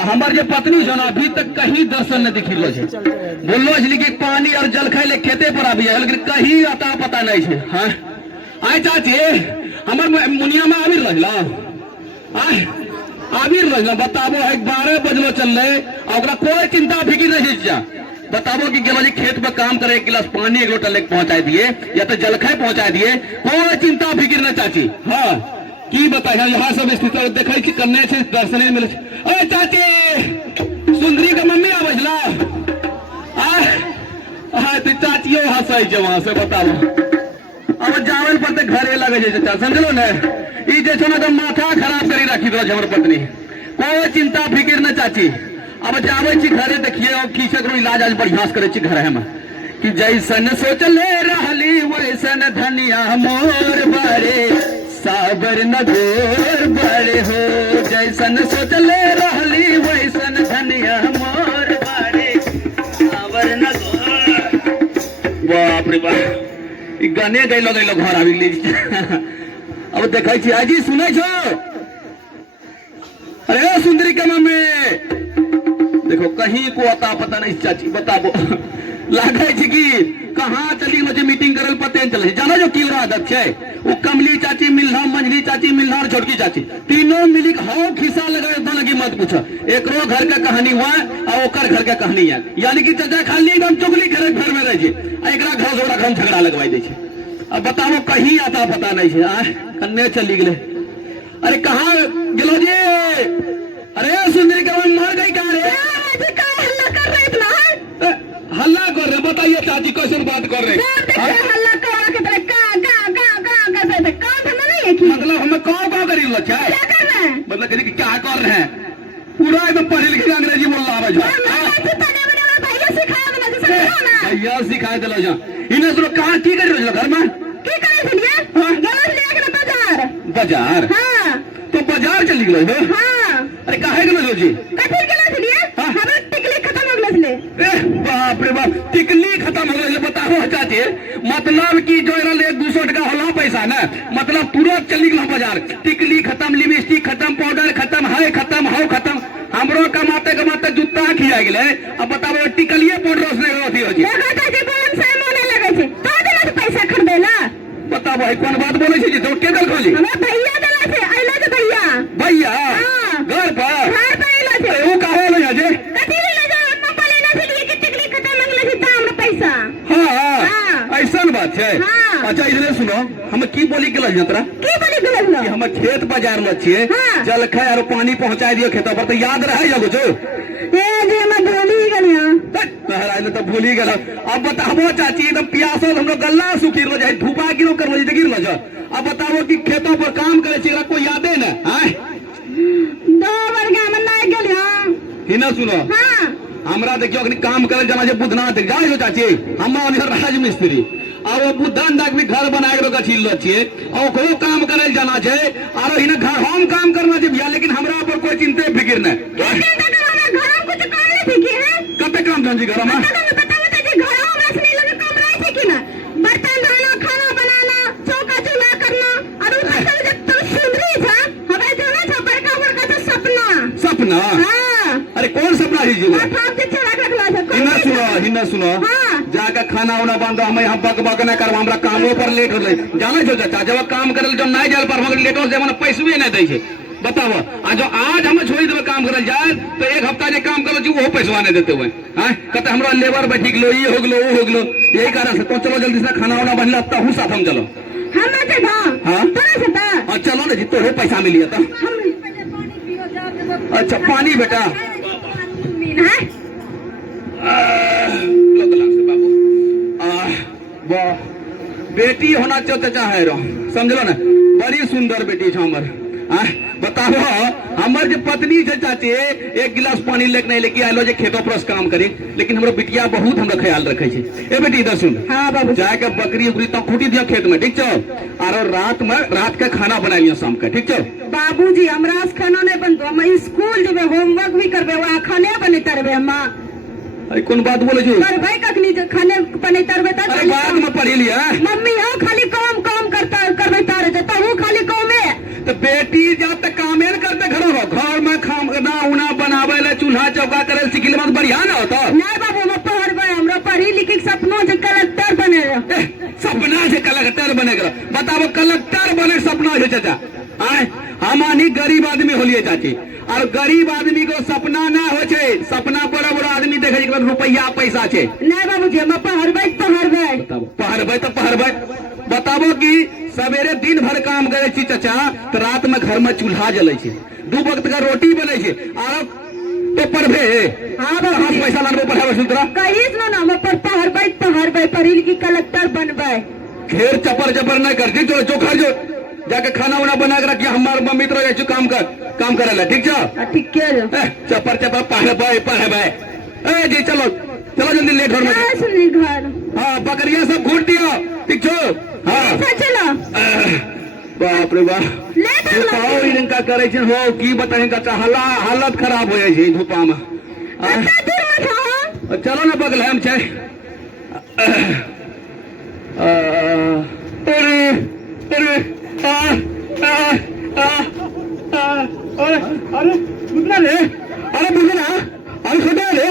हमार जो पत्नी जो ना अभी तक कहीं दर्शन न दिखी बोलो कि पानी और जल खाए ले खेते पर अभी है लेकिन कहीं अता पता नहीं है। हाँ आए चाची हमार मुनिया में आबिर रहा आबिर रहा बताबो 12 बजलो चल रहे कोई चिंता फिक्र नहीं है। बताबो कि गेलो जी खेत में काम करे 1 गिलास पानी 1 लोटा लेके पहुंचा दिए या तो जलखाए पहुंचा दिए कोई चिंता फिक्र न चाची। हाँ की बताए यहाँ सब स्थिति देखे करने से दर्शन मिले। अरे चाची सुंदरी का मम्मी आबजला तो चाचियो हंसै छै वहां से बताबो अब जावल पर घरे लगे चाचा समझलो ने ई जे छो ना तो माथा खराब करी राखी दो हमर पत्नी कोई चिंता फिक्र न चाची। अब जावे छी घरे देखिए और की करो इलाज आज बढ़िया से करे छी घर में कि जैसन सोचले रहली वैसन धनिया मोर बड़े साबर नगोर बड़े हो जैसन सोचले रहली वैसन धनिया मोर बड़े साबर नगोर। बाप रे बाप ई गाने गइलो घर आबि ली। अब देखै छी आजी सुनै छो अरे सुंदरी के मम्मी देखो कहीं को अता पता नहीं चाची बताबो लागे छी कि कहाँ चली मुझे मीटिंग करल पते नहीं चले जाना जो की आदत है वो कमली चाची मिलना मंजली चाची मिलना और छोटकी चाची तीनों मिली हाउ खिस्सा लगाए तो लगी मत पूछो एकरो घर का कहानी हुआ और ओकर घर का कहानी है यानी कि चाचा खाली एकदम चुगली करे घर में रह एकरा घर जोड़ा हम झगड़ा लगवाई दे। अब बताओ कहीं आता पता नहीं है कन्ने चली गए। अरे कहाँ गेलो जी अरे सुंदरी का मर गई कहाँ रे हल्ला कर रहे इतना हल्ला कर रहे बताइए चाची कैसे बात कर रहे मतलब हमें कौन करी मतलब क्या कर रहे हैं पूरा एकदम पढ़े लिखे अंग्रेजी बोल रहा भैया सिखाए दिलो इन्हें सुनो कहाँ की कर घर में बाजार तो बाजार चली गए अरे काहे गेलो जी बाप रे बाप टिकली खत्म हो गई बताओ चाची मतलब कि जो 100 टका होला पैसा ना मतलब तुरंत चली गया बाजार टिकली खत्म लिपस्टिक खत्म पाउडर खत्म है खत्म हो खत्म हमरो कमाते कमाते जूता खिया गए। अब बताओ टिकलिए पाउडर से अथी हो जी पैसा खरीदेला बताओ कौन बात बोले छी तो के दल खोजी भैया घर पर वो कहा ले जे ऐसा बात है। अच्छा इधर सुनो हम की बोली गल हम खेत बाजार में छे जलखै और पानी पहुंचा दियो खेत पर तो याद रहे जगो जो तो भूली गल। अब बताबो चाची एकदम प्यासो हम गल्ला सुखी रो जाए धूपा गिरो कर गिर लो अब बताओ कि खेतों पर काम करे कोई यादे न हिना सुनो हमरा देखियो काम करे जना बुधना देख जाओ चाची हम राज मिस्त्री और वो बुधन तक भी घर बनाए गछिल छिए और ओकरो काम करे जाना छे और हिना घर हम काम करना छे भैया लेकिन हमरा पर कोई चिंता फिक्र न कते काम धंजी घर में सपना अरे कौन सपना है जी हिना सुनो जाकर खाना उना बंद हम यहाँ बक बक न कर हमरा कामों पर लेट हो जाने जो चाचा जब काम करे जो नहीं जाए पर हम लेट हो जाए पैसे नहीं दे बताओ आज हमें छोड़ी देवे काम करल जाए तो 1 हफ्ता जे काम करो वो पैसा नहीं देते हुए कहते हमरा लेबर बैठी गलो ये हो गलो वो हो गलो यही कारण से तो चलो जल्दी से खाना वाना बनला तहू साथ हम चलो चलो ना जी तो पैसा मिली था। अच्छा पानी बेटा बेटी होना चाहे समझलो ना बड़ी सुंदर बेटी हमर बताओ हमार जो पत्नी है चाची 1 गिलास पानी लेके नहीं लेके आलो खेतों पर काम करी लेकिन हमारा बिटिया बहुत हमरा ख्याल रखे ए बेटी इधर सुन बाबू जाके बकरी उकरी तो खूटी दियो खेत में ठीक छो और रात का खाना बना लियो शाम का ठीक छो बाबूजी हमरा खाना नहीं बनतो हम स्कूल जेबे होमवर्क भी करबे वहां खाने बने तरबे अम्मा कौन बात बोले छी करबे कखनी खाने बने तरबे त बाद में पढ़ी लिया मम्मी हो खाली काम करता करबे तारे त वो खाली काम में तो बेटी जब तक कामे न करते घर हो, घर में खाना उना बनावे ले, चूल्हा चौका करे सिखिल मत बढ़िया ना होता। नहीं बाबू मैं पढ़बे, हमरा पढ़ी लिखी के सपनों से कलेक्टर बनेगा। सपना से कलेक्टर बनेगा? बताओ कलेक्टर बने सपना है चाचा? आए हमानी गरीब आदमी होलिए चाची, और गरीब आदमी को सपना ना हो छे, सपना बड़ा बड़ा आदमी देखे जिसके पास रुपया पैसा छे। नहीं बाबू जी मैं पढ़बे बताओ पढ़बे तो पढ़बे। बताबो कि सवेरे दिन भर काम करे छी चाचा, तो रात में घर में चूल्हा जले छे, 2 वक्त का रोटी बने छे, और तो पढ़बे। हाँ बाबू जी पैसा लागबो पढ़ावे सुतरा कहीं सुनो ना मैं पढ़बे पढ़ी लिखी कलेक्टर बनबे। घेर चपर चपर नहीं करती, जो चोखा जो जाके खाना उना बना के रखिए, हमारे मम्मी तो जाए काम करे ठीक छो? ठीक है चपर चपर पढ़बे। ए जी चलो चलो जल्दी लेट घर में। घर हाँ बकरिया सब घूट दियो ठीक छो? हाँ चलो बाप रे बाप लेट धुपाओ इनका करे छे हो की बताएं का हालत खराब हो जाए छे धुपा में। चलो ना बगल हम छे। अरे अरे अरे बुझना रे, अरे बुझना, अरे खड़ा रे,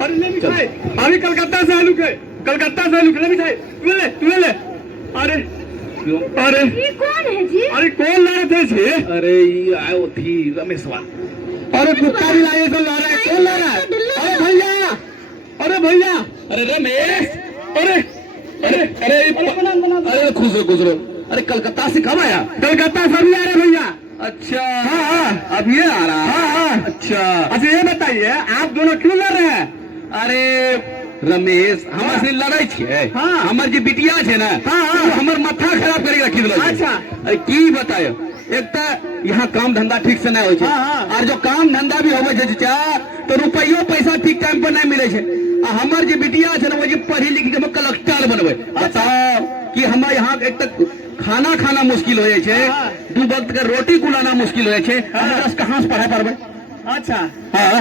अरे ले मिठाई, अरे कलकत्ता से आलू के ले मिठाई, तू ले। अरे ये कौन है जी? अरे कौन ला रहे थे? अरे ये आयो थी रमेशवा। अरे कुत्ता भी लाए तो ला रहा है, कौन ला रहा है? अरे भैया अरे रमेश, अरे खुश रहो। अरे कलकत्ता से कब आया? कलकत्ता से अभी आ रहे भैया। अच्छा हाँ अब ये आ रहा है। हाँ अच्छा ये बताइए आप दोनों क्यों लड़ रहे हैं? अरे रमेश हमारे से लड़ाई छे। हाँ हमार जो बिटिया छे ना, हाँ हमार माथा खराब करके रखी दिला। अच्छा अरे की बतायो, एक तो यहाँ काम धंधा ठीक से नहीं हो छे, और जो काम धंधा भी होवे छे चाचा तो रुपयो पैसा ठीक टाइम पर नहीं मिले छे। हमार जो बिटिया छे ना वो जो पढ़ी लिखी के कलेक्टर बनवे। बताओ कि हमारे यहाँ एक तक खाना मुश्किल हो जाए, 2 वक्त का रोटी कुलाना मुश्किल हो जाए, हमारा कहाँ से पढ़ा पारबे? अच्छा हाँ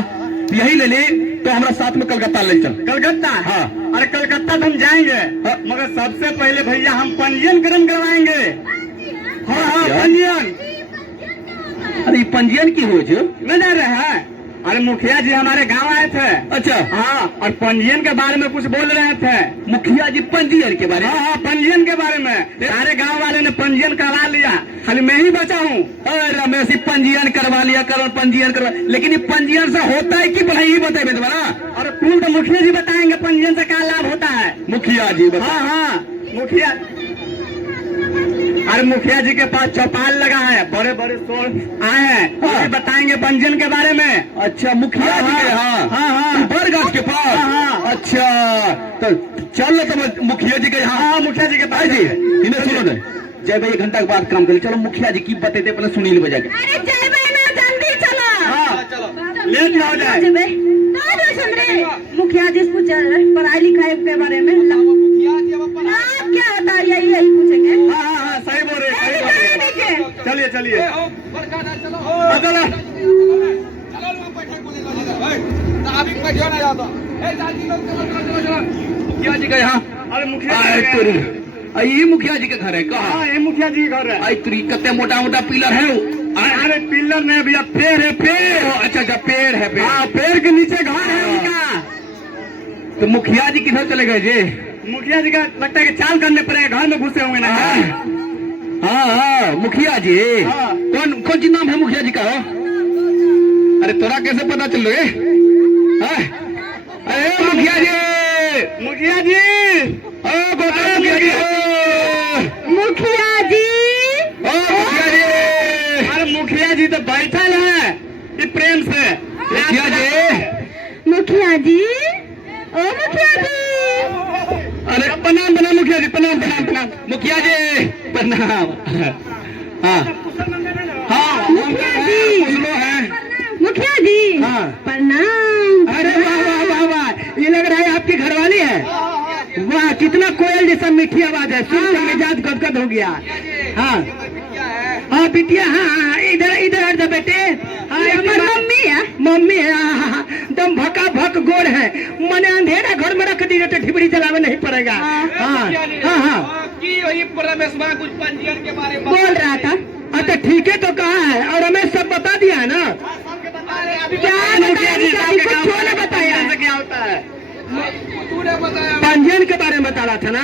यही ले ली तो हमारा साथ में कलकत्ता ले चल। कलकत्ता? हाँ अरे कलकत्ता तो हम जाएंगे, मगर सबसे पहले भैया हम पंजीयन करवाएंगे। हाँ पंजीयन। अरे पंजीयन की हो जो न जा रहे हैं? अरे मुखिया जी हमारे गांव आए थे। अच्छा हाँ और पंजीयन के बारे में कुछ बोल रहे थे। मुखिया जी पंजीयन के बारे में? हाँ पंजीयन के बारे में सारे गांव वाले ने पंजीयन करवा लिया, खाली मैं ही बचा हूँ। अरे रमेश पंजीयन करवा लिया पंजीयन करवा, लेकिन ये पंजीयन से होता है कि पढ़ाई ही बताए तुम्हारा? और कुल तो मुखिया जी बताएंगे पंजीयन से क्या लाभ होता है। मुखिया जी हाँ मुखिया, अरे मुखिया जी के पास चौपाल लगा है, बड़े बड़े शोर आए हैं, हाँ। बताएंगे पंजीयन के बारे में। अच्छा मुखिया जी के? हाँ बरगद के पास? हाँ अच्छा तो चल तो मुखिया जी के यहाँ। मुखिया जी के पास जी इन्हें सुनो ना, जय भाई 1 घंटा के बाद काम करें। चलो मुखिया जी की बताते पहले सुनील बजा के। अरे जय भाई ना जल्दी चलो। हाँ चलो लेट हो जाए। मुखिया जी पूछ पढ़ाई लिखाई के बारे में क्या होता है, यही पूछेंगे। हाँ सही बोल रहे, चलिए मुखिया जी का यहाँ। अरे मुखिया ये मुखिया जी के घर है कहाँ? ये मुखिया जी का घर है। आई तुरी कते मोटा पिलर है। अरे पिलर नहीं भैया पेड़ है, पेड़। अच्छा पेड़ है, पेड़ के नीचे घर है उनका। तो मुखिया जी किधर चले गए जी? मुखिया जी का लगता है कि चाल करने पड़ेगा, घर में घुसे होंगे ना। हाँ मुखिया जी। कौन सी नाम है मुखिया जी का? हो अरे तोरा कैसे पता चल रहे? अरे मुखिया जी मुखिया जी अरे मुखिया जी तो बैठल है ये प्रेम से। मुखिया जी मुखिया जी ओ मुखिया जी। अरे प्रणाम मुखिया जी, प्रणाम मुखिया जी प्रणाम। हाँ मुखिया जी मुखिया जी हाँ प्रणाम। अरे वाह ये लग रहा है आपकी घरवाली है। वाह कितना कोयल जैसा मीठी आवाज है, सुनकर मिजाज गदगद हो गया। हाँ बिटिया हाँ इधर हट जा बेटे। मम्मी है दम भका भक गोर है, मैंने अंधेरा घर में रख दी तो ढिबड़ी चलावे नहीं पड़ेगा। हाँ की वही रमेश कुछ पंजीयन के बारे में बोल रहा था। हाँ तो ठीक है तो कहा है और हमें सब बता दिया है ना। क्या कुछ ने बताया है? क्या होता है? पंजीयन के बारे में बता रहा था ना।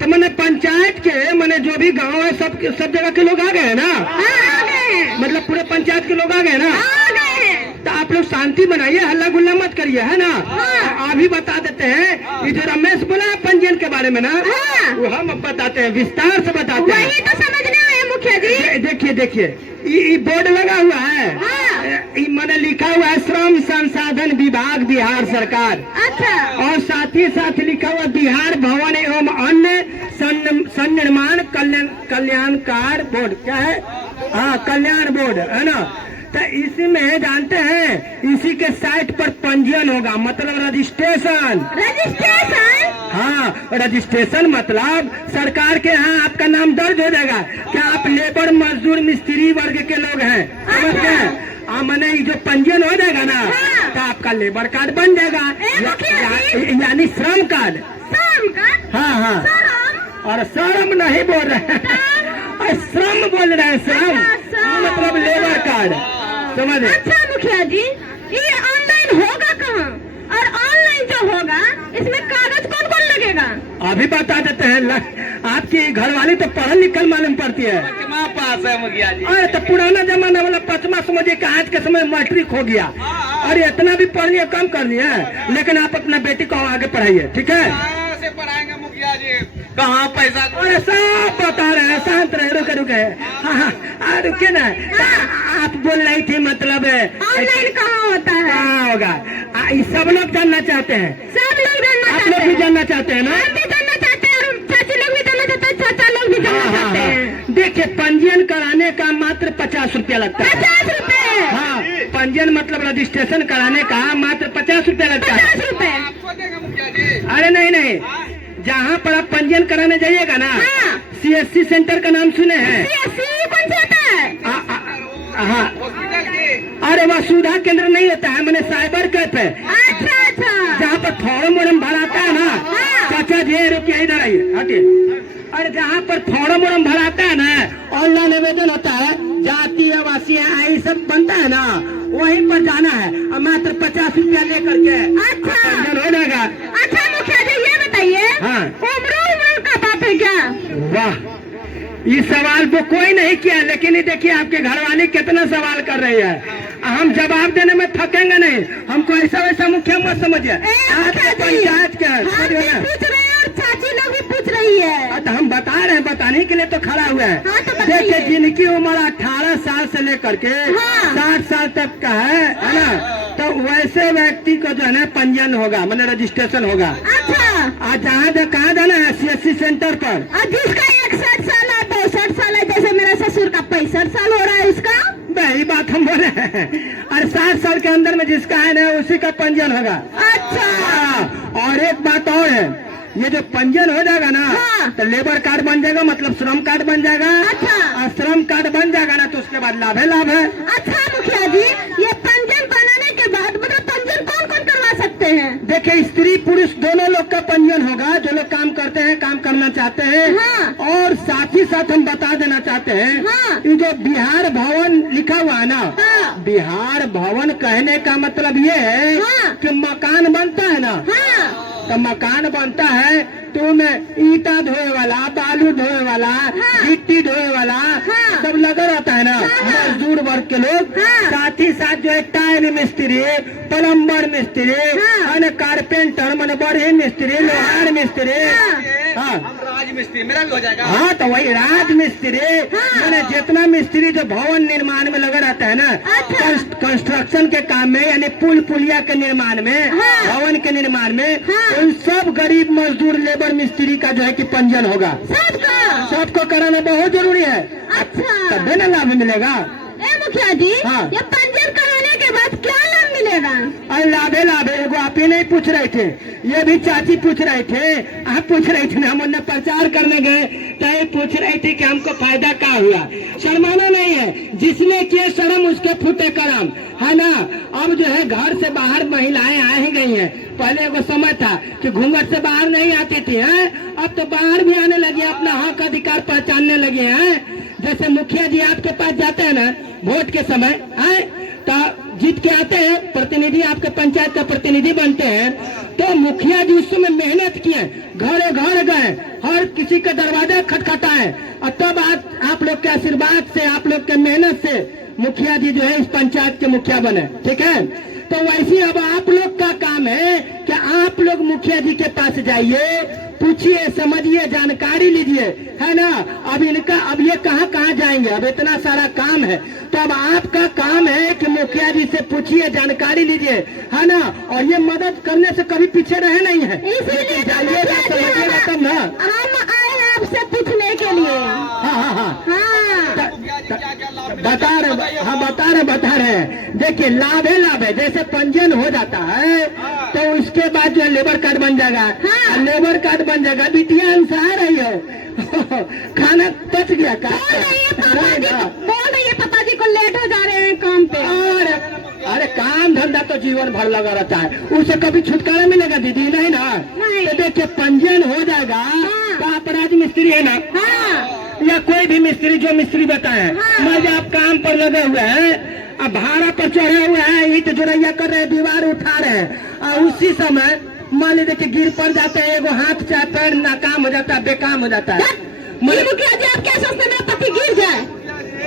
तो मैंने पंचायत के मैंने जो भी गांव है सब जगह के लोग आ गए हैं ना। आ गए, मतलब पूरे पंचायत के लोग आ गए ना। आ गए। तो आप लोग शांति बनाइए, हल्ला गुल्ला मत करिए, है ना। अभी बता देते हैं, ये जो रमेश बोला है पंजीयन के बारे में ना, वो हम अब बताते हैं, विस्तार से बताते हैं। वही तो समझ में आया मुखिया जी। देखिए ये बोर्ड लगा हुआ है, मैंने लिखा हुआ है श्रम संसाधन विभाग बिहार सरकार। अच्छा। और साथ ही साथ लिखा हुआ बिहार भवन एवं अन्य सन्निर्माण कल्याणकार बोर्ड, क्या है? हाँ, कल्याण बोर्ड, है ना। तो इसमें जानते हैं इसी के साइट पर पंजीयन होगा, मतलब रजिस्ट्रेशन। हाँ, रजिस्ट्रेशन मतलब सरकार के यहाँ आपका नाम दर्ज हो जाएगा कि आप लेबर मजदूर मिस्त्री वर्ग के लोग हैं, समझ गए। मैंने जो पंजीयन हो जाएगा ना, तो आपका लेबर कार्ड बन जाएगा, यानी श्रम कार्ड। हाँ, और श्रम नहीं बोल रहे हैं, श्रम बोल रहे हैं, श्रम मतलब लेबर कार्ड, समझ। अच्छा मुखिया जी, ये ऑनलाइन होगा कहाँ? और ऑनलाइन जो होगा इसमें कागज कौन कौन लगेगा? अभी बता देते हैं। आपकी घरवाली तो पढ़ल लिखल मालूम पड़ती है। पास है मुखिया जी। अरे तो पुराना जमाना वाला पचमा समझिए कि आज के समय मैट्रिक हो गया और इतना भी पढ़ लिया, कम कर लिया, लेकिन आप अपना बेटी को आगे पढ़ाइए, ठीक है। से पढ़ाएंगे मुखिया जी? कहाँ पैसा? अरे सब बता रहे हैं, शांत रहे, रुके। हाँ, रुके ना। आप बोल रही थी मतलब ऑनलाइन कहाँ होता है? कहाँ होगा? ये सब लोग जानना चाहते हैं, सब लोग जानना आप चाहते लोग हैं। भी जानना चाहते हैं ना। हम भी जानना चाहते हैं, और चाची लोग भी जानना चाहते हैं, चाचा लोग भी जानना चाहते हैं। देखिए, पंजीयन कराने का मात्र 50 रुपया लगता है। 50 रुपए? हाँ, पंजीयन मतलब रजिस्ट्रेशन कराने का मात्र 50 रुपया लगता है। 50 रुपए? आपको देंगे मुखिया जी। अरे नहीं, जहाँ पर आप पंजीयन कराने जाइएगा ना, हाँ। CSC सेंटर का नाम सुने हैं? CSC कौन सा होता है? हाँ, हॉस्पिटल की। अरे वह सुविधा केंद्र नहीं होता है, मैंने साइबर कैफ है, अच्छा। जहाँ पर फॉर्म वॉर्म भराता है ना। चाचा जी रुकिए, इधर आइए, हटिए। अरे जहाँ पर फॉर्म वॉर्म भराता है ना, ऑनलाइन आवेदन होता है, जाति आवासीय आई सब बनता है ना, वहीं पर जाना है और मात्र 50 रुपया लेकर के अच्छा। पंजीयन हो जाएगा। अच्छा मुखिया जी, ये बताइए, हाँ। उम्र का बात है क्या? वाह, ये सवाल तो कोई नहीं किया, लेकिन ये देखिए आपके घरवाली कितना सवाल कर रही है। हम जवाब देने में थकेंगे नहीं, हमको ऐसा वैसा मुखिया मत समझिए। आपके पंचायत के हम भी समझिए ना। पूछ रहे हैं और चाची लोग भी पूछ रही है। तो हम बता रहे हैं, बताने के लिए तो खड़ा हुआ है। हाँ, तो बताइए। देखिए, जिनकी उम्र 18 साल से लेकर के हाँ। 60 साल तक का है ना, तो वैसे व्यक्ति को जो है ना पंजीयन होगा, मतलब रजिस्ट्रेशन होगा। अच्छा। आज कहाँ जाना है? CSC सेंटर पर। और जिसका 61 साल है, 62 साल है, जैसे मेरे ससुर का 65 साल हो रहा है, उसका? वही बात हम बोले हैं। और 60 साल के अंदर में जिसका है ना, उसी का पंजीयन होगा। अच्छा। हाँ, और एक बात और है, ये जो पंजीयन हो जाएगा ना, हाँ। तो लेबर कार्ड बन जाएगा, मतलब श्रम कार्ड बन जाएगा। अच्छा। और श्रम कार्ड बन जाएगा ना, तो उसके बाद लाभ है। अच्छा मुखिया जी, ये पंजीयन बनाने के बाद मतलब पंजीयन कौन कौन करवा सकते हैं? देखिए, स्त्री पुरुष दोनों लोग का पंजीयन होगा, जो लोग काम करते हैं, काम करना चाहते हैं। हाँ। और साथ ही साथ हम बता देना चाहते हैं, हाँ। ये जो बिहार भवन लिखा हुआ है ना, हाँ। बिहार भवन कहने का मतलब ये है हाँ। कि मकान बनता है ना, हाँ। तो मकान बनता है तो उसमें ईटा धोए वाला, बालू धोए वाला, गिट्टी धोए वाला सब लगा रहता है ना, मजदूर वर्ग के लोग। साथ ही साथ जो है टाइल मिस्त्री, प्लम्बर मिस्त्री, कारपेंटर, मन बड़े मिस्त्री, लोहार मिस्त्री। हाँ, राज मिस्त्री मेरा भी हो जाएगा। हाँ, तो वही राज मिस्त्री, मैंने जितना मिस्त्री जो भवन निर्माण में लगा रहता है ना, कंस्ट्रक्शन के काम में, यानी पुल पुलिया के निर्माण में, भवन के निर्माण में, उन सब गरीब मजदूर लेबर मिस्त्री का जो है कि पंजीयन होगा। सबको कराना बहुत जरूरी है। अच्छा। तभी ना लाभ मिलेगा। ए मुखिया जी, हाँ। ये पंजीयन कराने के बाद क्या लाभ मिलेगा? अरे लाभ है, एगो आप ही नहीं पूछ रहे थे, ये भी चाची पूछ रहे थे, आप पूछ रहे थे ना, हम उन्हें प्रचार करने गए तो ये पूछ रहे थे कि हमको फायदा क्या हुआ। शर्माना नहीं है, जिसने किए शर्म उसके फूटे करम, है ना। अब जो है घर से बाहर महिलाएं आ ही गई हैं। पहले एगो समय था कि घूंघट से बाहर नहीं आती थी, है? अब तो बाहर भी आने लगी, अपना हक अधिकार पहचानने लगे हैं। जैसे मुखिया जी आपके पास जाते हैं ना वोट के समय आए तो जीत के आते हैं, प्रतिनिधि आपके पंचायत का प्रतिनिधि बनते हैं, तो मुखिया जी उस समय मेहनत किए, घरे घर गए, हर किसी का दरवाजा खटखटाए, और तब आप लोग के आशीर्वाद से, आप लोग के मेहनत से मुखिया जी जो है इस पंचायत के मुखिया बने। ठीक है, तो वैसे अब आप लोग का काम है कि आप लोग मुखिया जी के पास जाइए, पूछिए, समझिए, जानकारी लीजिए, है ना। अब ये कहाँ जाएंगे, अब इतना सारा काम है, तो अब आपका काम है कि मुखिया जी से पूछिए, जानकारी लीजिए, है ना। और ये मदद करने से कभी पीछे रहे नहीं है, इसीलिए जाइएगा, समझिएगा तब ना। हम आए हैं आपसे पूछने के लिए। हाँ, हाँ बता रहे हैं। देखिए लाभ है, जैसे पंजीयन हो जाता है तो उसके बाद जो लेबर कार्ड बन जाएगा। हाँ। लेबर कार्ड बन जाएगा, बिटिया अनुसार रही हो खाना पच गया का बोल रही है पापा जी को लेट हो जा रहे हैं काम पे। अरे काम धंधा तो जीवन भर लगा रहता है, उसे कभी छुटकारा मिलेगा दीदी? नहीं ना। नहीं। तो देखिए पंजीयन हो जाएगा। हाँ। तो आप राजमिस्त्री है ना, हाँ या कोई भी मिस्त्री, जो मिस्त्री बताए, हाँ। मैं आप काम पर लगे हुए हैं, अब भाड़ा पर चढ़े हुए हैं, ईंट जोड़ैया कर रहे हैं, दीवार उठा रहे हैं, और उसी समय मान लीजिए कि गिर पड़ जाते हैं, एगो हाथ चाहे पैर नाकाम हो जाता है, बेकाम हो जाता है। मुखिया जी आप क्या सोचते हैं मेरा पति गिर जाए?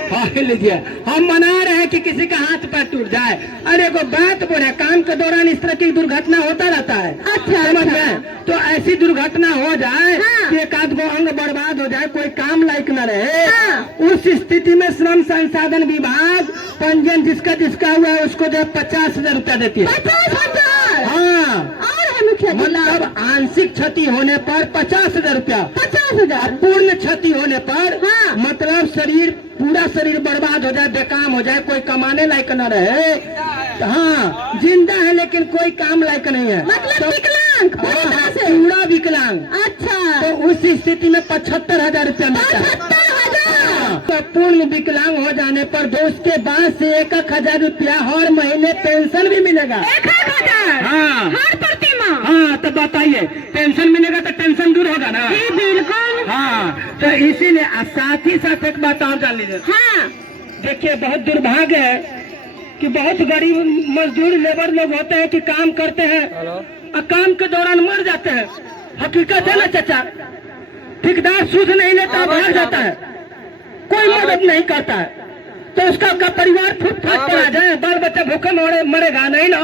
हाँ लीजिए, हम मना रहे हैं कि किसी का हाथ पैर टूट जाए। अरे को बात बोले, काम के दौरान इस तरह की दुर्घटना होता रहता है। अच्छा, समझ अच्छा। में? तो ऐसी दुर्घटना हो जाए हाँ। कि एक आध गो अंग बर्बाद हो जाए, कोई काम लायक न रहे, हाँ। उस स्थिति में श्रम संसाधन विभाग पंजीयन जिसका हुआ है उसको जो 50,000 रुपया देती है। 50,000? हाँ, और है मुखिया जी? मतलब आंशिक क्षति होने पर 50,000 रुपया, 50,000? पूर्ण क्षति होने पर हाँ। मतलब पूरा शरीर बर्बाद हो जाए, बेकाम हो जाए, कोई कमाने लायक न रहे। हाँ, जिंदा है लेकिन कोई काम लायक नहीं है, मतलब विकलांग पूरी तरह से? पूरा विकलांग। अच्छा, तो उस स्थिति में 75,000 रुपया मिलता है। 75,000? तो पूर्ण विकलांग हो जाने पर दो उसके बाद से 1,000 रुपया हर महीने पेंशन भी मिलेगा। 1,000? हाँ। हर प्रति माह? हाँ, तो बताइए, पेंशन मिलेगा तो टेंशन दूर होगा ना। जी बिल्कुल। हाँ, तो इसीलिए साथ ही साथ एक बात और जान लीजिए। हाँ। देखिए बहुत दुर्भाग्य है कि बहुत गरीब मजदूर लेबर लोग होते हैं कि काम करते हैं और काम के दौरान मर जाते हैं। हकीकत है ना चाचा, ठेकेदार सूद नहीं लेता, भाग जाता है, कोई मदद नहीं करता है, तो उसका परिवार फूट फाट कर आ जाए, बाल बच्चा भूखे मरेगा नहीं ना।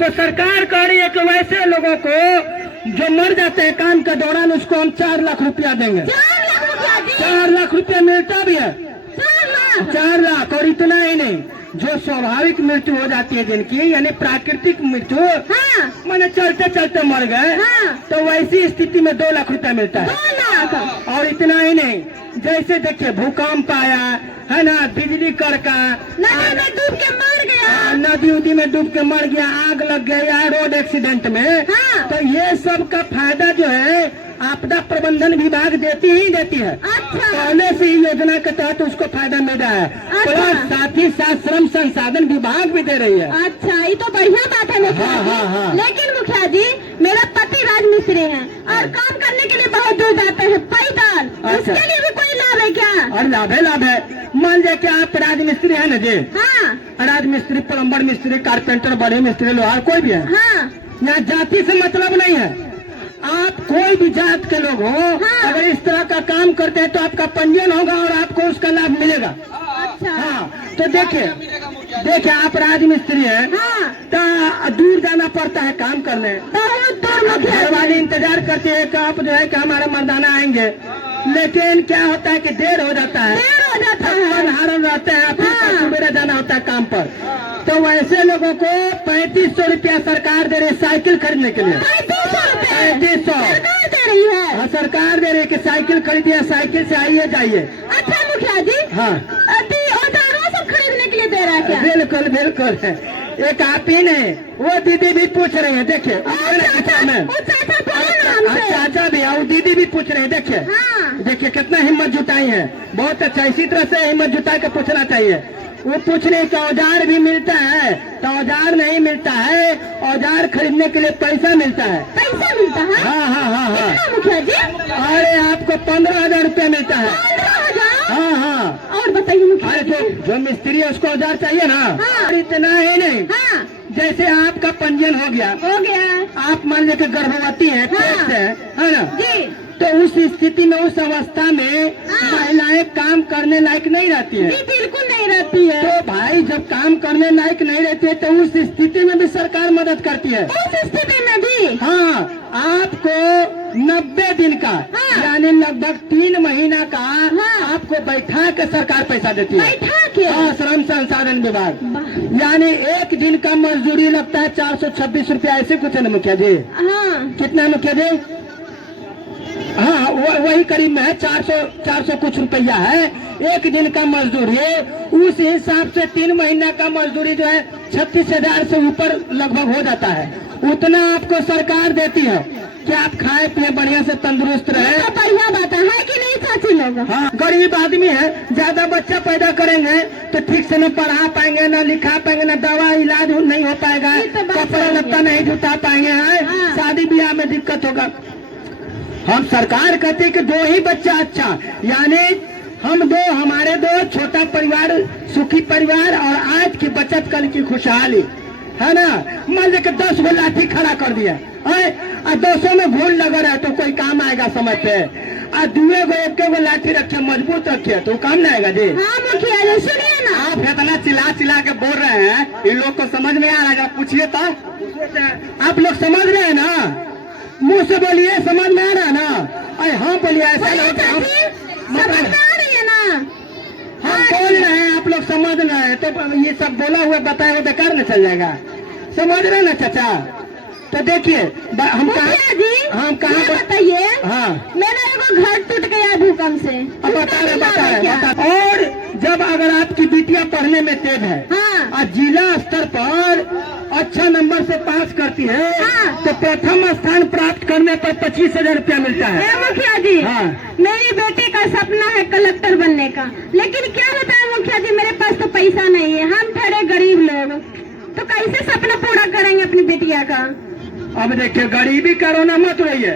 तो सरकार कह रही है कि वैसे लोगों को जो मर जाते हैं काम के दौरान उसको हम 4 लाख रुपया देंगे। 4 लाख मुखिया जी? 4 लाख रुपया मिलता भी है। 4 लाख? 4 लाख, और इतना ही नहीं, जो स्वाभाविक मृत्यु हो जाती है जिनकी, यानी प्राकृतिक मृत्यु, हाँ। मैंने चलते चलते मर गए, हाँ। तो वैसी स्थिति में 2 लाख रुपया मिलता है। 2 लाख? और इतना ही नहीं, जैसे देखिए भूकंप आया है ना, बिजली कड़का, नदी में डूब के मर गया, नदी उदी में डूब के मर गया, आग लग गया, रोड एक्सीडेंट में, हाँ। तो ये सब का फायदा जो है आपदा प्रबंधन विभाग देती है। अच्छा। पहले से ही योजना के तहत उसको फायदा मिल रहा है, अच्छा। प्लस साथ ही साथ श्रम संसाधन विभाग भी दे रही है। अच्छा, ये तो बढ़िया बात है मुखिया हाँ, जी। हाँ, हाँ। लेकिन मुखिया जी मेरा पति राजमिस्त्री है और काम करने के लिए बहुत दूर जाते हैं पैदल, अच्छा। उसके लिए भी कोई लाभ है क्या? और लाभ है। मान जाए कि आप राजमिस्त्री है ना जी, हाँ राजमिस्त्री, प्लम्बर मिस्त्री, कारपेंटर, बड़े मिस्त्री, लोहार, कोई भी है, हाँ यहाँ जाति से मतलब नहीं है। आप कोई भी जात के लोग हो, हाँ। अगर इस तरह का काम करते हैं तो आपका पंजीयन होगा और आपको उसका लाभ मिलेगा। अच्छा। हाँ, तो देखिए आप राजमिस्त्री हैं, हाँ। तो दूर जाना पड़ता है काम करने, बहुत दूर मुखिया घर वाले इंतजार करते हैं कि आप जो है कि हमारे मर्दाना आएंगे, लेकिन क्या होता है कि देर हो जाता है, देर हो जाता है। हारण रहते हैं, फिर हाँ। सवेरे जाना होता है काम पर। तो वैसे लोगों को 3500 रुपया सरकार दे रही है साइकिल खरीदने के लिए। 3500 रुपए 3500 सरकार दे रही है? हाँ, सरकार दे रही है कि साइकिल खरीदिए, साइकिल से आइए जाइए। अच्छा मुखिया जी, हाँ, अभी औजारों सब खरीदने के लिए दे रहा है क्या? बिल्कुल एक आप ही नहीं, वो दीदी भी पूछ रही है, देखिए वो चाचा बोले ना हमसे। चाचा भी, और दीदी भी पूछ रहे हैं, देखिए हाँ। देखिए कितना हिम्मत जुटाई है, बहुत अच्छा, इसी तरह से हिम्मत जुटा के पूछना चाहिए। वो पूछ रहे कि औजार भी मिलता है, तो औजार नहीं मिलता है, औजार खरीदने के लिए पैसा मिलता है। पैसा मिलता है? हाँ, कितना मुखिया जी? अरे आपको 15,000 रुपया मिलता है। 15,000? हाँ हाँ। और बताइए मुखिया अरे जी। जो मिस्त्री है उसको औजार चाहिए ना। हाँ। और इतना ही नहीं, हाँ, जैसे आपका पंजीयन हो गया, हो गया। आप मान लीजिए कि गर्भवती है, पेट हाँ। से है ना, जी, तो उस स्थिति में, उस अवस्था में हाँ। महिलाएं काम करने लायक नहीं रहती है। जी बिल्कुल नहीं रहती है। तो भाई जब काम करने लायक नहीं रहती है तो उस स्थिति में भी सरकार मदद करती है। उस स्थिति में भी हाँ, आपको 90 दिन का, हाँ। यानी लगभग 3 महीना का हाँ। आपको बैठा के सरकार पैसा देती है। बैठा के। हाँ, श्रम संसाधन विभाग। वाह। यानी एक दिन का मजदूरी लगता है 426 रुपया, ऐसे कुछ है ना मुखिया जी? हाँ, कितना है मुखिया जी? हाँ, वही करीब में है, 400 कुछ रुपया है एक दिन का मजदूरी। उस हिसाब से 3 महीना का मजदूरी जो है 36,000 से ऊपर लगभग हो जाता है। उतना आपको सरकार देती है कि आप खाए पिए बढ़िया से तंदुरुस्त रहे। तो बढ़िया बात है कि नहीं चाची लोग? हाँ, गरीब आदमी है, ज्यादा बच्चा पैदा करेंगे तो ठीक से न पढ़ा पाएंगे, न लिखा पाएंगे, न दवा इलाज नहीं हो पाएगा, ये तो बात कपड़ा सही है। लत्ता नहीं जुटा पाएंगे, हैं? हाँ। शादी ब्याह में दिक्कत होगा। हम सरकार कहते हैं कि 2 ही बच्चा अच्छा, यानी हम 2, हमारे 2, छोटा परिवार सुखी परिवार और आज की बचत कल की खुशहाली, है ना। मान लीजिए कि 10 गो लाठी खड़ा कर दिया है और 200 में घोल लगा रहा है तो कोई काम आएगा समय पे। और 2 गो 1 गो लाठी रखे, मजबूत रखे तो काम नहीं आएगा जी। हाँ मुखिया जी, सुनिए ना। आप इतना चिल्ला के बोल रहे हैं, इन लोग को समझ में आ रहा है? पूछिए तो, आप लोग समझ रहे हैं ना? मुंह से बोलिए, समझ में आ रहा है ना? अरे हाँ बोलिए, ऐसा बोलिए नहीं कि हम चाची, समझ में आ रही है ना? हम बोल रहे हैं, आप लोग समझ रहे हैं, तो ये सब बोला हुआ बताया हुआ बेकार न चल जाएगा। समझ रहे हैं ना चाचा? तो देखिए हम मुखिया जी, हम कहाँ ये पर- बताइए, हाँ, मेरा एगो घर टूट गया भूकंप से। अब बता रहे। और जब अगर आपकी बिटिया पढ़ने में तेज है हाँ। और जिला स्तर पर अच्छा नंबर से पास करती है, हाँ। तो प्रथम स्थान प्राप्त करने पर 25,000 रुपया मिलता है। ए मुखिया जी, हाँ। मेरी बेटी का सपना है कलेक्टर बनने का, लेकिन क्या होता है मुखिया जी, मेरे पास तो पैसा नहीं है, हम थोड़े गरीब लोग, तो कैसे सपना पूरा करेंगे अपनी बेटिया का? अब देखिए, गरीबी का रोना मत रोइए,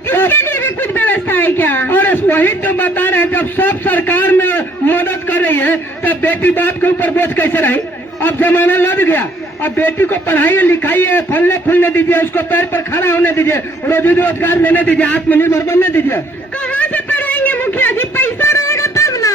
इसके लिए भी कुछ व्यवस्था है क्या? और वही तो बता रहे हैं, जब सब सरकार में मदद कर रही है तब बेटी बाप के ऊपर बोझ कैसे रही? अब जमाना लग गया, अब बेटी को पढ़ाइए लिखाइए, फलने फूलने दीजिए, उसको पैर पर खड़ा होने दीजिए, रोजी रोजगार लेने दीजिए, आत्मनिर्भर बनने दीजिए। कहाँ से पढ़ाएंगे मुखिया जी? पैसा रहेगा तब ना।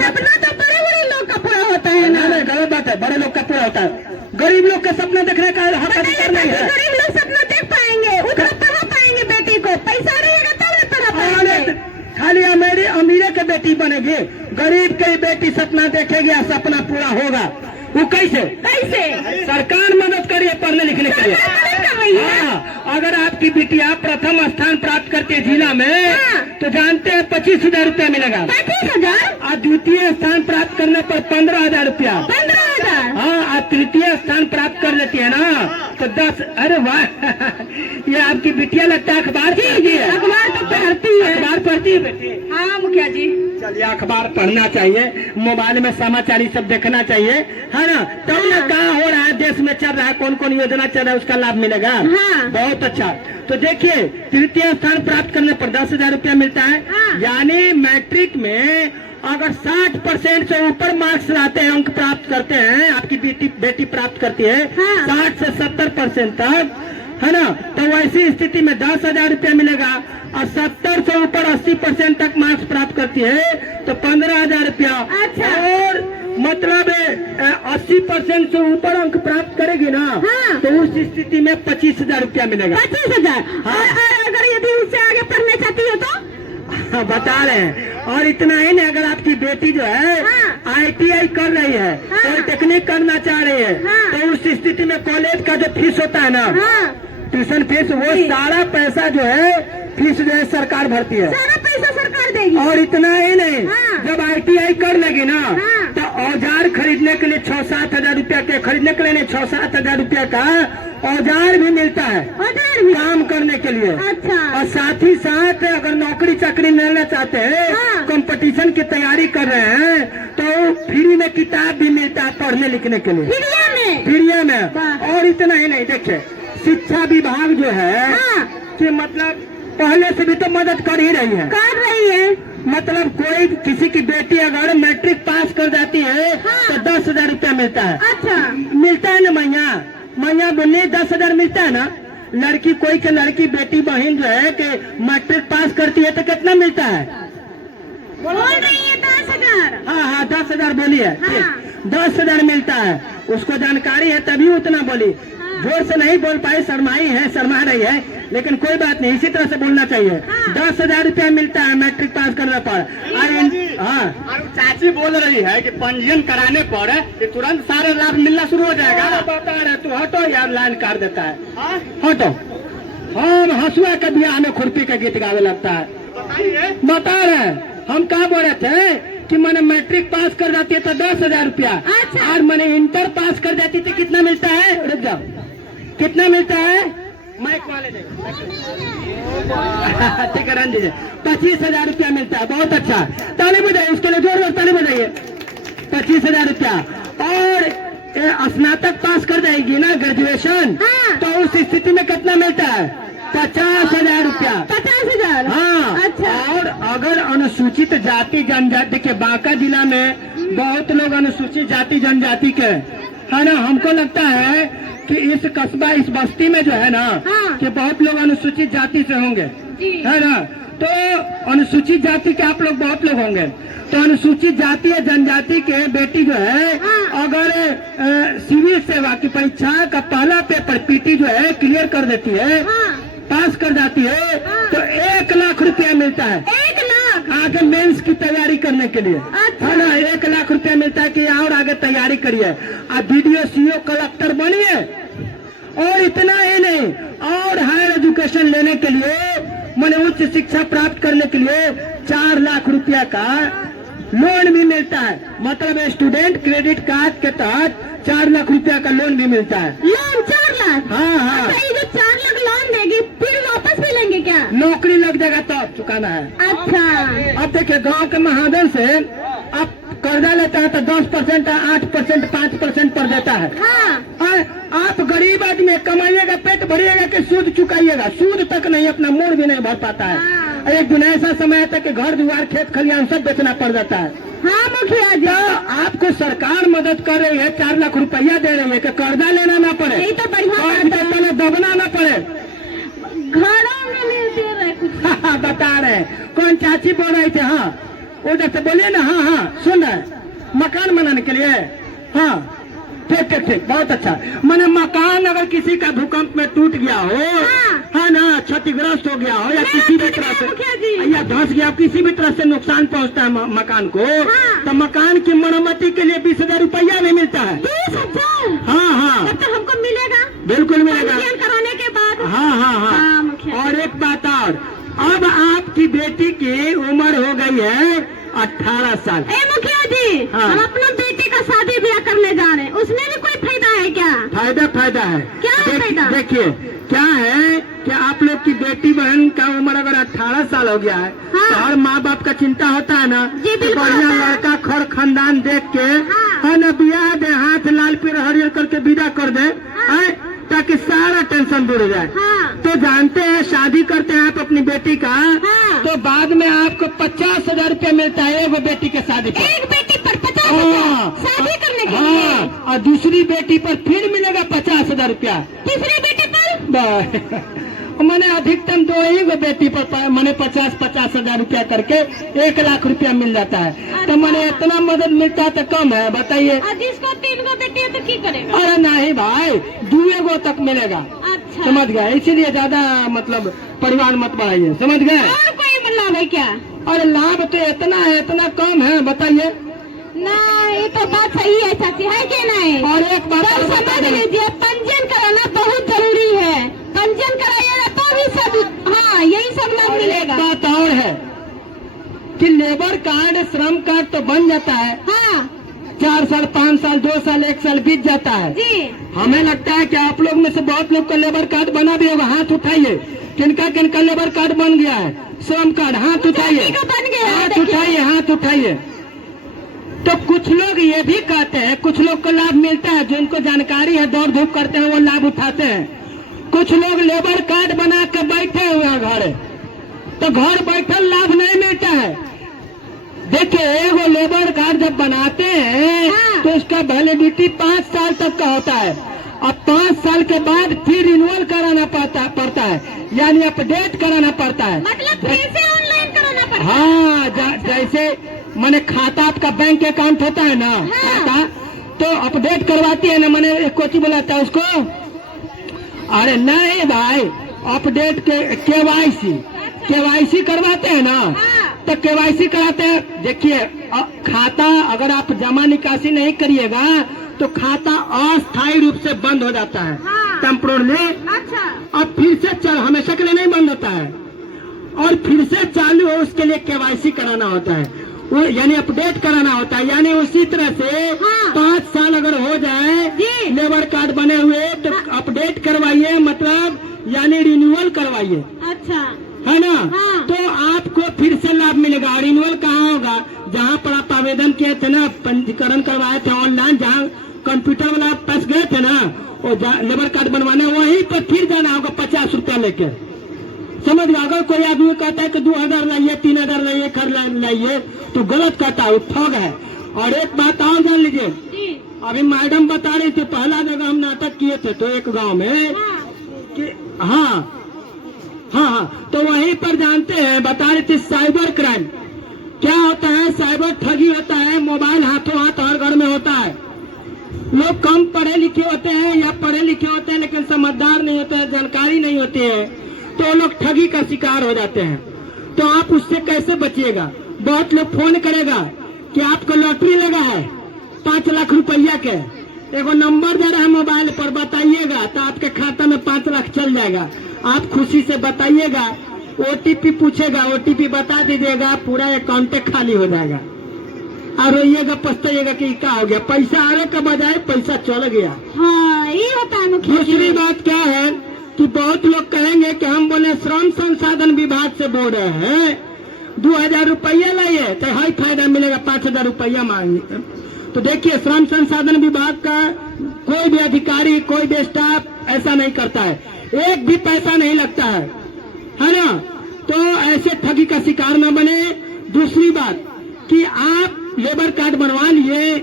सपना तो बड़े बड़े लोग का पूरा होता है ना। नहीं, गलत बात है, बड़े लोग का पूरा होता है, गरीब लोग का सपना देखने का हक अधिकार नहीं है। गरीब लोग सपना देख पाएंगे, उतना पढ़ा पाएंगे बेटी को? पैसा रहेगा तब ना पढ़ा पाएंगे। खाली अमीरे के बेटी बनेगी, गरीब की बेटी सपना देखेगी और सपना पूरा होगा। वो कैसे? कैसे? सरकार मदद करिए पढ़ने लिखने के लिए। सरकार मदद कर रही है। हाँ, अगर आपकी बिटिया प्रथम स्थान प्राप्त करती है जिला में, हाँ। तो जानते हैं 25,000 रुपया मिलेगा। 25,000? और द्वितीय स्थान प्राप्त करने पर 15,000 रुपया। 15,000? हाँ, और तृतीय स्थान प्राप्त कर लेती है ना तो 10। अरे वाह ये आपकी बिटिया लगता है अखबार पढ़ती है। अखबार तो पढ़ती है। अखबार पढ़ती है बेटी? हाँ मुखिया जी। चलिए, अखबार पढ़ना चाहिए, मोबाइल में समाचार ये सब देखना चाहिए, है ना। तब ना कहाँ हो रहा है, देश में चल रहा है, कौन कौन योजना चल रहा है, उसका लाभ मिलेगा। हाँ। बहुत अच्छा। तो देखिए, तृतीय स्थान प्राप्त करने पर 10,000 रुपया मिलता है। हाँ। यानी मैट्रिक में अगर 60% से ऊपर मार्क्स लाते हैं, अंक प्राप्त करते हैं, आपकी बेटी प्राप्त करती है, हाँ। 60 से 70% तक, है ना, तो वैसी स्थिति में 10,000 रुपया मिलेगा। और 70 से ऊपर 80% तक मार्क्स प्राप्त करती है तो 15,000 रुपया। अच्छा। और मतलब 80% से ऊपर अंक प्राप्त करेगी ना, हाँ। तो उस स्थिति में 25,000 रुपया मिलेगा। 25,000? हाँ। और अगर यदि उससे आगे पढ़ना चाहती हो तो? बता रहे हैं। और इतना ही नहीं, अगर आपकी बेटी जो है हाँ। ITI कर रही है, हाँ। पॉलिटेक्निक करना चाह रही है, हाँ। तो उस स्थिति में कॉलेज का जो फीस होता है ना, हाँ। ट्यूशन फीस, वो जी। सारा पैसा जो है, फीस जो है सरकार भरती है। सारा पैसा सरकार देगी? और इतना ही नहीं, हाँ। जब ITI कर लेगी ना, हाँ। तो औजार खरीदने के लिए 6-7 हजार रुपया के, खरीदने के लिए नहीं, 6-7 हजार रुपया का औजार भी मिलता है औजार भी? काम करने के लिए। अच्छा। और साथ ही साथ अगर नौकरी चाकरी लेना चाहते हैं, हाँ। कंपटीशन की तैयारी कर रहे हैं, तो फ्री में किताब भी मिलता है पढ़ने लिखने के लिए, फ्री में? फ्री में। वाह। और इतना ही नहीं, देखिए, शिक्षा विभाग जो है हाँ। कि मतलब पहले से भी तो मदद कर ही रही है। कर रही है। मतलब कोई किसी की बेटी अगर मैट्रिक पास कर जाती है हाँ। तो 10,000 रुपया मिलता है। अच्छा। मिलता है ना मैया बोले 10,000 मिलता है ना। लड़की कोई के लड़की बेटी बहन जो है कि मैट्रिक पास करती है तो कितना मिलता है? बोल रही है 10,000। हाँ 10,000 बोलिए। हाँ। 10,000 मिलता है, उसको जानकारी है तभी उतना बोली। जोर से नहीं बोल पाई, शर्मा रही है, लेकिन कोई बात नहीं, इसी तरह से बोलना चाहिए। 10,000 रुपया मिलता है मैट्रिक पास करने पर। हाँ, और चाची बोल रही है कि पंजीयन कराने पर कि तुरंत सारे लाभ मिलना शुरू हो जाएगा। बता रहे तू, हटो यार, लाइन काट देता है। हटो। हम हंसुआ के बियाह में खुरपी का गीत गावे लगता है। बता रहे हम क्या बोल रहे थे कि मैंने मैट्रिक पास कर जाती है तो 10,000 रुपया। अच्छा। और मैंने इंटर पास कर जाती तो कितना मिलता है? रुक जाओ, कितना मिलता है? माइक वाले दे। ठीक है, रन दीजिए। 25,000 रुपया मिलता है। बहुत अच्छा, ताली बजाइए उसके लिए, जोर ताली बजाइए। 25,000 रुपया। और स्नातक पास कर जाएगी ना, ग्रेजुएशन, हाँ। तो उस स्थिति में कितना मिलता है? 50,000 रुपया। 50,000। हाँ। अच्छा। और अगर अनुसूचित जाति जनजाति के, बांका जिला में बहुत लोग अनुसूचित जाति जनजाति के है ना, हमको लगता है कि इस कस्बा, इस बस्ती में जो है ना, हाँ। कि बहुत लोग अनुसूचित जाति से होंगे, जी। है ना। तो अनुसूचित जाति के आप लोग बहुत लोग होंगे, तो अनुसूचित जाति या जनजाति के बेटी जो है, हाँ। अगर सिविल सेवा की परीक्षा का पहला पेपर पीटी जो है क्लियर कर देती है, हाँ। पास कर जाती है, हाँ। तो 1 लाख रुपया मिलता है 1 लाख। आगे मेंस की तैयारी करने के लिए। अच्छा। है ना, 1 लाख रुपया मिलता है कि और आगे तैयारी करिए, आप BDO CO कलेक्टर बनिए। और इतना ही नहीं, और हायर एजुकेशन लेने के लिए, मैंने उच्च शिक्षा प्राप्त करने के लिए 4 लाख रुपया का लोन भी मिलता है। मतलब स्टूडेंट क्रेडिट कार्ड के तहत 4 लाख रुपया का लोन भी मिलता है। लोन 4 लाख। हाँ। अच्छा, ये जो 4 लाख लोन देगी फिर वापस भी लेंगे क्या? नौकरी लग जाएगा तो अब चुकाना है। अच्छा। अब देखिए, गांव के महाजन से आप कर्जा लेता है तो 10%, 8%, 5% पर देता है। हाँ। आप गरीब आदमी कमाइएगा, पेट भरिएगा कि सूद चुकाइएगा? सूद तक नहीं, अपना मूड भी नहीं भर पाता है। हाँ। एक दिन ऐसा समय आता है कि घर द्वार खेत खलियान सब बेचना पड़ जाता है। हाँ मुखिया जी। तो आपको सरकार मदद कर रही है, 4 लाख रुपया दे रही है कि कर्जा लेना ना पड़े, यही तो बढ़िया और बात है। पहले दबना ना पड़े। घरों में नहीं दे रहे कुछ। बता रहे कौन चाची बोल रही थे? हाँ, उधर से बोलिए ना। हाँ, सुन रहे, मकान बनाने के लिए। हाँ, ठीक, बहुत अच्छा। मैंने मकान अगर किसी का भूकंप में टूट गया हो, है ना, क्षतिग्रस्त हो गया हो, या किसी भी तरह से, या धंस गया, किसी भी तरह से नुकसान पहुंचता है मकान को, तो मकान की मरम्मती के लिए 20,000 रुपया भी मिलता है। 20,000? हाँ। तब तो हमको मिलेगा? बिल्कुल मिलेगा। पंजीयन कराने के बाद? हाँ। मुखिया। और एक बात और, अब आपकी बेटी की उम्र हो गई है 18 साल। मुखिया जी, हाँ। हम अपना बेटे का शादी ब्याह करने जा रहे हैं, उसमें भी कोई फायदा है क्या? फायदा है। क्या फायदा? देखिए, क्या है कि आप लोग की बेटी बहन का उम्र अगर 18 साल हो गया है, हाँ। तो हर माँ बाप का चिंता होता है ना, जी, बिल्कुल बढ़िया होता है। लड़का खर खानदान देख के, हाँ। है ना, ब्याह दे, हाथ लाल पीर हरियर करके विदा कर दे, है, ताकि सारा टेंशन दूर हो जाए। हाँ। तो जानते हैं, शादी करते हैं आप अपनी बेटी का, हाँ। तो बाद में आपको 50,000 रुपया मिलता है एक बेटी के शादी पर। एक बेटी पर 50,000 शादी करने के लिए? हाँ, और दूसरी बेटी पर फिर मिलेगा 50,000 रुपया। तीसरी बेटी पर? मैंने अधिकतम 2 ही बेटी पर मैंने 50,000 रुपया करके 1 लाख रुपया मिल जाता है। तो मैंने इतना मदद मिलता है तो कम है, बताइए। और जिसको 3 बेटी है तो क्या करेगा? अरे नहीं भाई, 2 तक मिलेगा। अच्छा। समझ गए, इसीलिए ज्यादा मतलब परिवार मत बढ़ाइए, समझ गए। और कोई लाभ है क्या? अरे लाभ तो इतना है, इतना कम है, बताइए। ना, ये तो बात सही है चाची, है कि नहीं? और एक बात और बता समझ दें। लीजिए, पंजीयन कराना बहुत जरूरी है। पंजीयन कराइएगा तो भी सब, हाँ, यही सब लाभ मिलेगा। बात और है कि लेबर कार्ड, श्रम कार्ड तो बन जाता है, हाँ 4 साल, 5 साल, 2 साल, 1 साल बीत जाता है। जी। हमें लगता है कि आप लोग में से बहुत लोग का लेबर कार्ड बना भी होगा, हाथ उठाइए। किनका लेबर कार्ड बन गया है, श्रम कार्ड, हाथ उठाइए। चाची का बन गया है, हाथ देखिए। उठाइए, हाथ उठाइए। तो कुछ लोग ये भी कहते हैं, कुछ लोग को लाभ मिलता है, जिनको जानकारी है, दौड़ धूप करते हैं, वो लाभ उठाते हैं। कुछ लोग लेबर कार्ड बना के बैठे हुए हैं घर, तो घर बैठल लाभ नहीं मिलता है। देखिए वो लेबर कार्ड जब बनाते हैं हाँ। तो उसका वैलिडिटी 5 साल तक का होता है। अब 5 साल के बाद फिर रिन्यूअल कराना पड़ता है, यानी अपडेट कराना पड़ता है। मतलब फिर से ऑनलाइन कराना पड़ता है। हाँ, जैसे मैंने खाता, आपका बैंक अकाउंट होता है ना, खाता तो अपडेट करवाती है ना, मैंने कोची बुलाता है उसको। अरे नहीं भाई, अपडेट के केवाईसी करवाते हैं ना, तो केवाईसी कराते हैं। देखिए खाता अगर आप जमा निकासी नहीं करिएगा तो खाता अस्थायी रूप से बंद हो जाता है, टेम्पोरली। अच्छा, अब फिर से चल, हमेशा के लिए नहीं बंद होता है, और फिर से चालू हो उसके लिए केवाईसी कराना होता है, वो यानी अपडेट कराना होता है। यानी उसी तरह से 5 साल अगर हो जाए लेबर कार्ड बने हुए तो अपडेट करवाइए, मतलब यानी रिन्यूअल करवाइए, अच्छा है ना। हाँ। तो आपको फिर से लाभ मिलेगा। रिन्यूअल कहाँ होगा? जहाँ पर आप आवेदन किए थे ना, पंजीकरण करवाए थे ऑनलाइन, जहाँ कंप्यूटर वाला पास गए थे ना, वो लेबर कार्ड बनवाने, वहीं पर फिर जाना होगा 50 रुपया लेके। समझ गया? अगर कोई आदमी कहता है कि 2000 लाइए, 3000 लाइए, 1 लाइए, तो गलत कहता है, वो ठग है। और एक बात और जान लीजिए, अभी मैडम बता रही थी, पहला जगह हम नाटक किए थे तो एक गांव में कि हाँ, तो वहीं पर जानते हैं, बता रही थी साइबर क्राइम क्या होता है। साइबर ठगी होता है, मोबाइल हाथों हाथ हर घर में होता है। लोग कम पढ़े लिखे होते हैं या पढ़े लिखे होते हैं लेकिन समझदार नहीं होते हैं, जानकारी नहीं होती है, तो लोग ठगी का शिकार हो जाते हैं। तो आप उससे कैसे बचिएगा? बहुत लोग फोन करेगा कि आपको लॉटरी लगा है 5 लाख रुपया के, एगो नंबर दे रहा है मोबाइल पर, बताइएगा तो आपके खाता में 5 लाख चल जाएगा। आप खुशी से बताइएगा, ओटीपी पूछेगा, ओटीपी बता दीजिएगा, पूरा अकाउंट खाली हो जाएगा। और रोइएगा, पछताइएगा कि क्या हो गया, पैसा आने के बजाय पैसा चल गया। हाँ, ये होता है मुखिया जी। दूसरी बात क्या है कि बहुत लोग कहेंगे कि हम बोले श्रम संसाधन विभाग से बोल रहे हैं, 2000 रुपया लाइए तो हाई फायदा मिलेगा, 5000 रुपया मांगे। तो देखिए, श्रम संसाधन विभाग का कोई भी अधिकारी, कोई भी स्टाफ ऐसा नहीं करता है, एक भी पैसा नहीं लगता है ना। तो ऐसे ठगी का शिकार न बने। दूसरी बात कि आप लेबर कार्ड बनवा लिए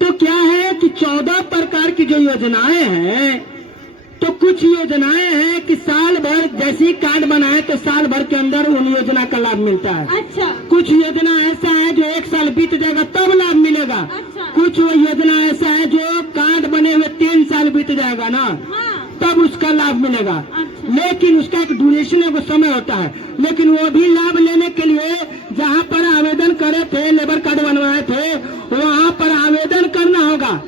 तो क्या है कि 14 प्रकार की जो योजनाएं हैं, तो कुछ योजनाएं हैं कि साल भर जैसे ही कार्ड बनाए तो साल भर के अंदर उन योजना का लाभ मिलता है। अच्छा, कुछ योजना ऐसा है जो 1 साल बीत जाएगा तब लाभ मिलेगा। अच्छा। कुछ योजना ऐसा है जो कार्ड बने हुए 3 साल बीत जाएगा ना, तब उसका लाभ मिलेगा। अच्छा। लेकिन उसका एक ड्यूरेशन, एक समय होता है। लेकिन वो भी लाभ लेने के लिए जहाँ पर आवेदन करे थे, लेबर कार्ड बनवाए थे, वहाँ पर आवेदन करना होगा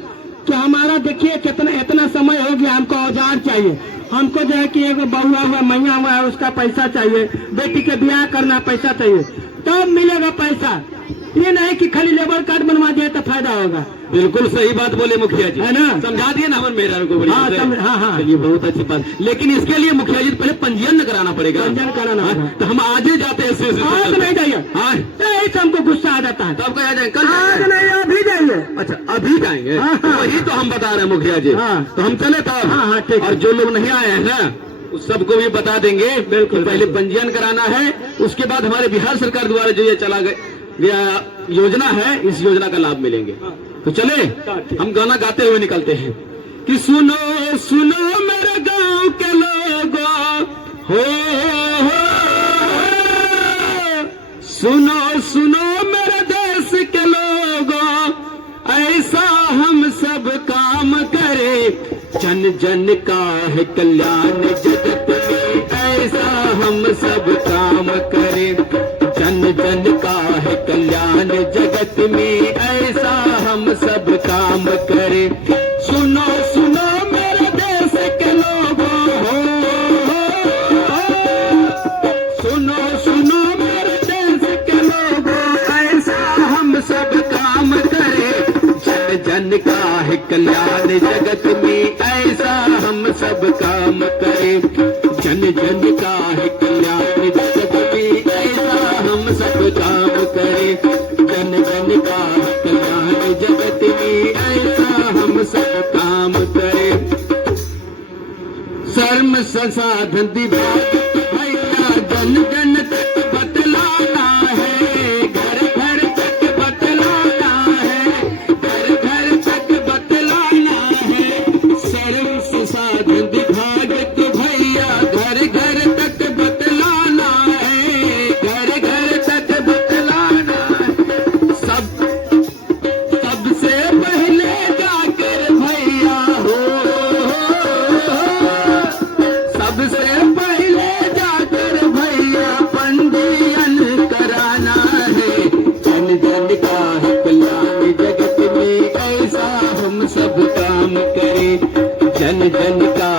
कि हमारा देखिए कितना इतना समय हो गया, हमको औजार चाहिए, हमको जो है कि एक बहुआ हुआ, मैया हुआ है, उसका पैसा चाहिए, बेटी के ब्याह करना पैसा चाहिए, तब मिलेगा पैसा। ये नहीं कि खाली लेबर कार्ड बनवा दिया तो फायदा होगा। बिल्कुल सही बात बोले मुखिया जी, है ना? समझा दिए ना हमारे मेहरान को बढ़िया से। हाँ। चलिए, बहुत अच्छी बात। लेकिन इसके लिए मुखिया जी पहले पंजीयन कराना पड़ेगा। पंजीयन कराना होगा। तो हम आज ही जाते हैं आज नहीं जाइए, हाँ, तो हमको गुस्सा आ जाता है। तब कहा जाए कल आज नहीं, अभी जाइए। अच्छा, अभी जाएंगे? हाँ। वही तो हम बता रहे हैं मुखिया जी। हाँ। तो हम चले तब। हाँ, ठीक है। और जो लोग नहीं आए हैं ना, उस सबको भी बता देंगे। बिल्कुल, पहले पंजीयन कराना है, उसके बाद हमारे बिहार सरकार द्वारा जो ये चला गया योजना है, इस योजना का लाभ मिलेंगे। तो चले, हम गाना गाते हुए निकलते हैं कि सुनो सुनो मेरे गांव के लोगों, हो सुनो सुनो मेरे देश के लोगों, ऐसा हम सब काम करें, जन जन का है कल्याण जगत में, ऐसा हम सब काम करें, जन जन का है कल्याण जगत में, ऐसा हम सब काम करें। सुनो सुनो मेरे देश के लोगों, सुनो सुनो मेरे देश के लोगों, ऐसा हम सब काम करें, जन जन का है कल्याण जगत में, ऐसा हम सब काम करें, जन जन का है कल्याण जगत में, ऐसा हम सब काम करें, जन जन का है कल्याण जगत में, ऐसा हम सब काम करें। श्रम संसाधन विभाग भैया जन जन सब काम करे, जन जन का